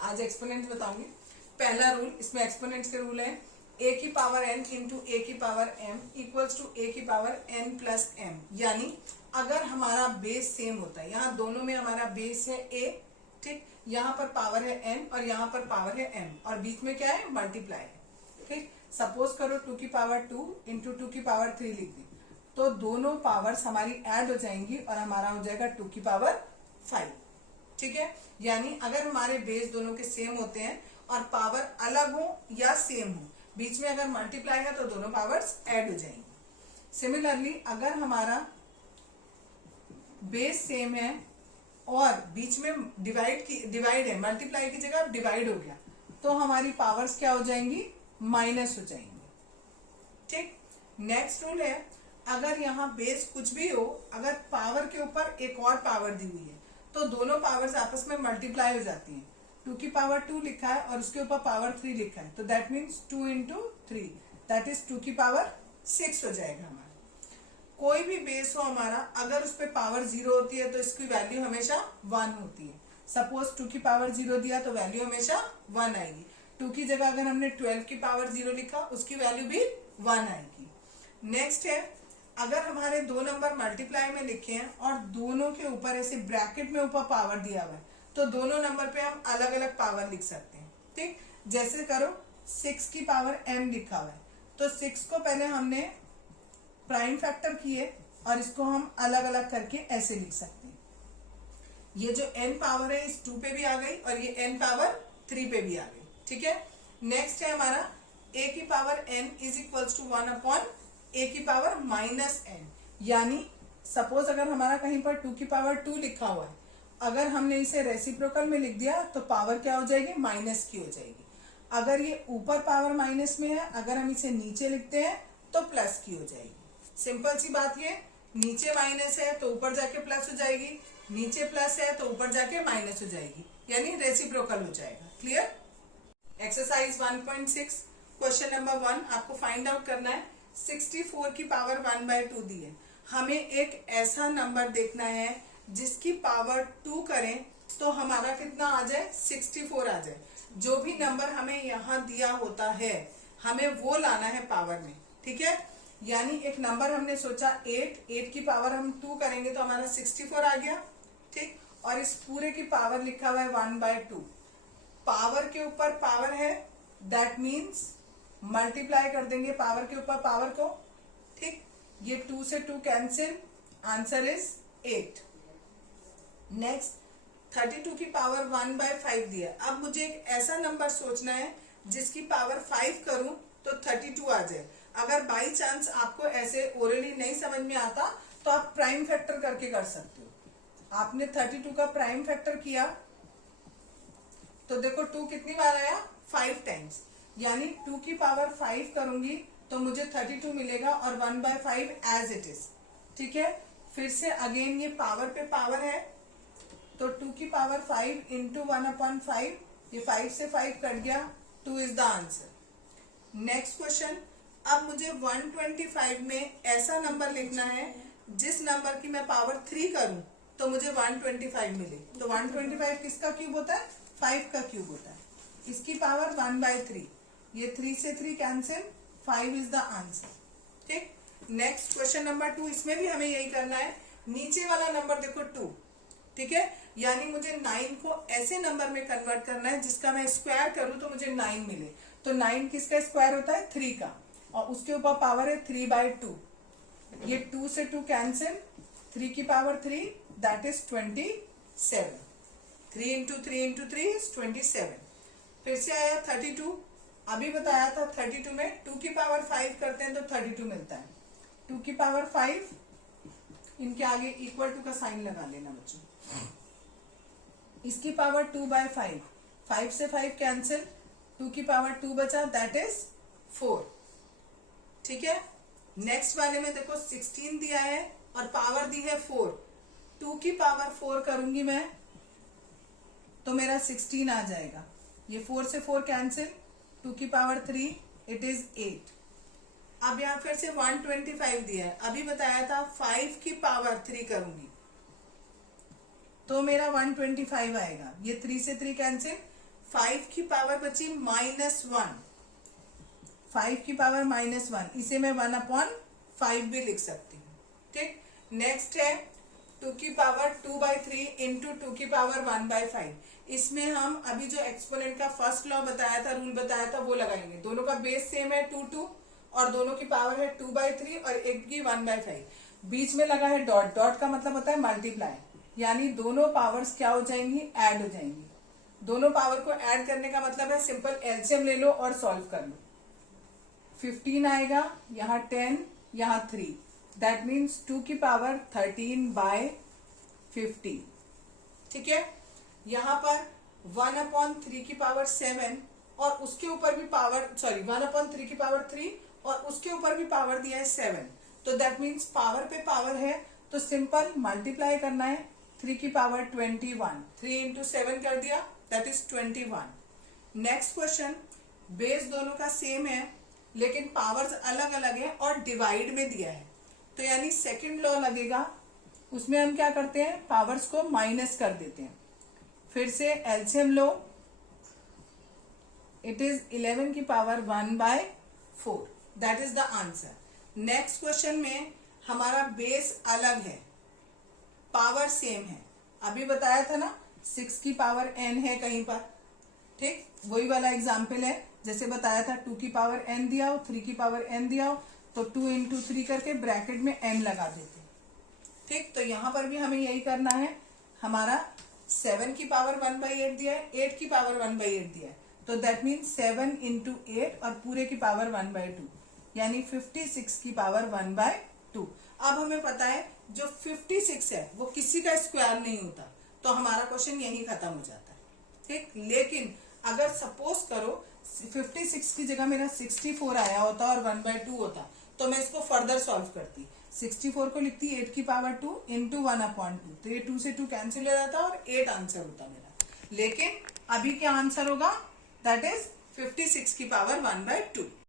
आज एक्सपोनेंट बताऊंगी। पहला रूल, इसमें एक्सपोनेंट्स के रूल है a की पावर n इंटू ए की power m equals to a की पावर n प्लस m। यानी अगर हमारा बेस सेम होता है, यहाँ दोनों में हमारा बेस है a, ठीक, यहाँ पर पावर है n और यहाँ पर पावर है m और बीच में क्या है, मल्टीप्लाई है, ठीक। सपोज करो 2 की पावर 2 इंटू 2 की पावर 3 लिख दी, तो दोनों पावर्स हमारी ऐड हो जाएंगी और हमारा हो जाएगा 2 की पावर 5, ठीक है। यानी अगर हमारे बेस दोनों के सेम होते हैं और पावर अलग हो या सेम हो, बीच में अगर मल्टीप्लाई है तो दोनों पावर्स ऐड हो जाएंगी। सिमिलरली अगर हमारा बेस सेम है और बीच में डिवाइड है, मल्टीप्लाई की जगह डिवाइड हो गया, तो हमारी पावर्स क्या हो जाएंगी, माइनस हो जाएंगी, ठीक। नेक्स्ट रूल है, अगर यहाँ बेस कुछ भी हो, अगर पावर के ऊपर एक और पावर दी हुई है तो दोनों पावर्स आपस में मल्टीप्लाई हो जाती हैं। 2 की पावर 2 लिखा है और उसके ऊपर पावर 3 लिखा है, तो that means 2 into 3, that is 2 की पावर 6 हो जाएगा हमारा। कोई भी बेस हो हमारा, अगर उस पर पावर 0 होती है तो इसकी वैल्यू हमेशा 1 होती है। सपोज 2 की पावर 0 दिया तो वैल्यू हमेशा 1 आएगी। 2 की जगह अगर हमने 12 की पावर 0 लिखा, उसकी वैल्यू भी 1 आएगी। नेक्स्ट है, अगर हमारे दो नंबर मल्टीप्लाई में लिखे हैं और दोनों के ऊपर ऐसे ब्रैकेट में ऊपर पावर दिया हुआ है, तो दोनों नंबर पे हम अलग अलग पावर लिख सकते हैं, ठीक। जैसे करो 6 की पावर m लिखा हुआ है, तो 6 को पहले हमने प्राइम फैक्टर किए और इसको हम अलग अलग करके ऐसे लिख सकते हैं। ये जो n पावर है इस 2 पे भी आ गई और ये n पावर 3 पे भी आ गई, ठीक है। नेक्स्ट है हमारा a की power n is equals to 1 upon a की पावर माइनस n। यानी सपोज अगर हमारा कहीं पर 2 की पावर 2 लिखा हुआ है, अगर हमने इसे रेसिप्रोकल में लिख दिया तो पावर क्या हो जाएगी, माइनस की हो जाएगी। अगर ये ऊपर पावर माइनस में है, अगर हम इसे नीचे लिखते हैं तो प्लस की हो जाएगी। सिंपल सी बात, ये नीचे माइनस है तो ऊपर जाके प्लस हो जाएगी, नीचे प्लस है तो ऊपर जाके माइनस हो जाएगी, यानी रेसिप्रोकल हो जाएगा। क्लियर। एक्सरसाइज 1.6 क्वेश्चन नंबर 1 आपको फाइंड आउट करना है। 64 की पावर 1/2 दी है, हमें एक ऐसा नंबर देखना है जिसकी पावर 2 करें तो हमारा कितना आ जाए, 64 आ जाए। जो भी नंबर हमें यहाँ दिया होता है हमें वो लाना है पावर में, ठीक है। यानी एक नंबर हमने सोचा 8 की पावर हम 2 करेंगे तो हमारा 64 आ गया, ठीक। और इस पूरे की पावर लिखा हुआ है 1/2, पावर के ऊपर पावर है, दैट मीन्स मल्टीप्लाई कर देंगे पावर के ऊपर पावर को, ठीक। ये 2 से 2 कैंसिल, आंसर इज 8। नेक्स्ट 32 की पावर 1/5 दिया। अब मुझे एक ऐसा नंबर सोचना है जिसकी पावर 5 करूं तो 32 आ जाए। अगर बाई चांस आपको ऐसे ओरली नहीं समझ में आता तो आप प्राइम फैक्टर करके कर सकते हो। आपने 32 का प्राइम फैक्टर किया तो देखो 2 कितनी बार आया, 5 टाइम्स, यानी 2 की पावर 5 करूंगी तो मुझे 32 मिलेगा और 1/5 एज इट इज, ठीक है। फिर से अगेन ये पावर पे पावर है तो 2 की पावर 5 इंटू 1/5, ये 5 से 5 कट गया, 2 is the answer. Next question, अब मुझे 125 में ऐसा नंबर लिखना है जिस नंबर की मैं पावर 3 करूं तो मुझे 125 मिले। तो 125 किसका क्यूब होता है, 5 का क्यूब होता है। इसकी पावर 1/3, ये 3 से 3 कैंसिल, 5 इज द आंसर, ठीक। नेक्स्ट क्वेश्चन नंबर 2, इसमें भी हमें यही करना है। नीचे वाला नंबर देखो 2, ठीक है, यानी मुझे 9 को ऐसे नंबर में कन्वर्ट करना है जिसका मैं स्क्वायर करूं तो मुझे 9 मिले। तो 9 किसका स्क्वायर होता है, 3 का, और उसके ऊपर पावर है 3/2, ये 2 से 2 कैंसिल, 3 की power 3, that is 27। 3 into 3 into 3 is 27। फिर से आया 32, अभी बताया था 32 में 2 की पावर 5 करते हैं तो 32 मिलता है। 2 की पावर 5, इनके आगे इक्वल टू का साइन लगा लेना बच्चों। इसकी पावर 2/5, 5 से 5 कैंसिल, 2 की पावर 2 बचा, दैट इज 4, ठीक है। नेक्स्ट वाले में देखो 16 दिया है और पावर दी है 4, 2 की पावर 4 करूंगी मैं तो मेरा 16 आ जाएगा। ये 4 से 4 कैंसिल, 2 की पावर 3, इट इज 8। अब यहाँ फिर से 125 दिया है, अभी बताया था 5 की पावर 3 करूंगी तो मेरा 125 आएगा। ये 3 से 3 कैंसिल, 5 की पावर बची -1, 5 की पावर -1, इसे मैं 1/5 भी लिख सकती हूँ। ठीक, नेक्स्ट है 2 की पावर 2/3 इंटू 2 की पावर 1/5। इसमें हम अभी जो एक्सपोनेंट का फर्स्ट लॉ बताया था, रूल बताया था, वो लगाएंगे। दोनों का बेस सेम है 2 और दोनों की पावर है 2/3 और एक की 1/5। बीच में लगा है डॉट, डॉट का मतलब होता है मल्टीप्लाई, यानी दोनों पावर्स क्या हो जाएंगी, ऐड हो जाएंगी। दोनों पावर को ऐड करने का मतलब है सिंपल एलसीएम ले लो और सॉल्व कर लो। 15 आएगा, यहाँ 10, यहाँ 3, दैट मीन्स 2 की पावर 13/50। ठीक है, यहाँ पर 1/3 की पावर 7 और उसके ऊपर भी पावर, सॉरी 1/3 की पावर 3 और उसके ऊपर भी पावर दिया है 7, तो दैट मीन्स पावर पे पावर है तो सिंपल मल्टीप्लाई करना है। 3 की पावर 21, 3 इंटू 7 कर दिया, that is 21। Next question, base दोनों का सेम है लेकिन पावर्स अलग अलग है और डिवाइड में दिया है, तो यानी सेकंड लॉ लगेगा। उसमें हम क्या करते हैं, पावर्स को माइनस कर देते हैं। फिर से एलसीएम लो, इट इज 11 की power 1/4, that is the answer. Next question में हमारा बेस अलग है, पावर सेम है। अभी बताया था ना 6 की पावर n है कहीं पर, ठीक, वही वाला एग्जाम्पल है। जैसे बताया था 2 की पावर n दिया हो, 3 की पावर n दिया हो, तो 2 इंटू 3 करके ब्रैकेट में n लगा देते। ठीक, तो यहाँ पर भी हमें यही करना है। हमारा 7 की पावर 1/8 दिया है, 8 की पावर 1/8 दिया है, तो दैट मीन्स 7 इंटू 8 और पूरे की पावर 1/2, यानी 56 की पावर 1/2। अब हमें पता है जो 56 है वो किसी का स्क्वायर नहीं होता, तो हमारा क्वेश्चन यही खत्म हो जाता है। ठीक, लेकिन अगर सपोज करो 56 की जगह मेरा 64 आया होता और 1/2 होता, तो मैं इसको फर्दर सॉल्व करती। 64 को लिखती 8 की पावर 2 इंटू 1/2, तो ये 2 से 2 कैंसिल हो जाता और 8 आंसर होता मेरा। लेकिन अभी क्या आंसर होगा, दैट इज 56 की पावर 1/2।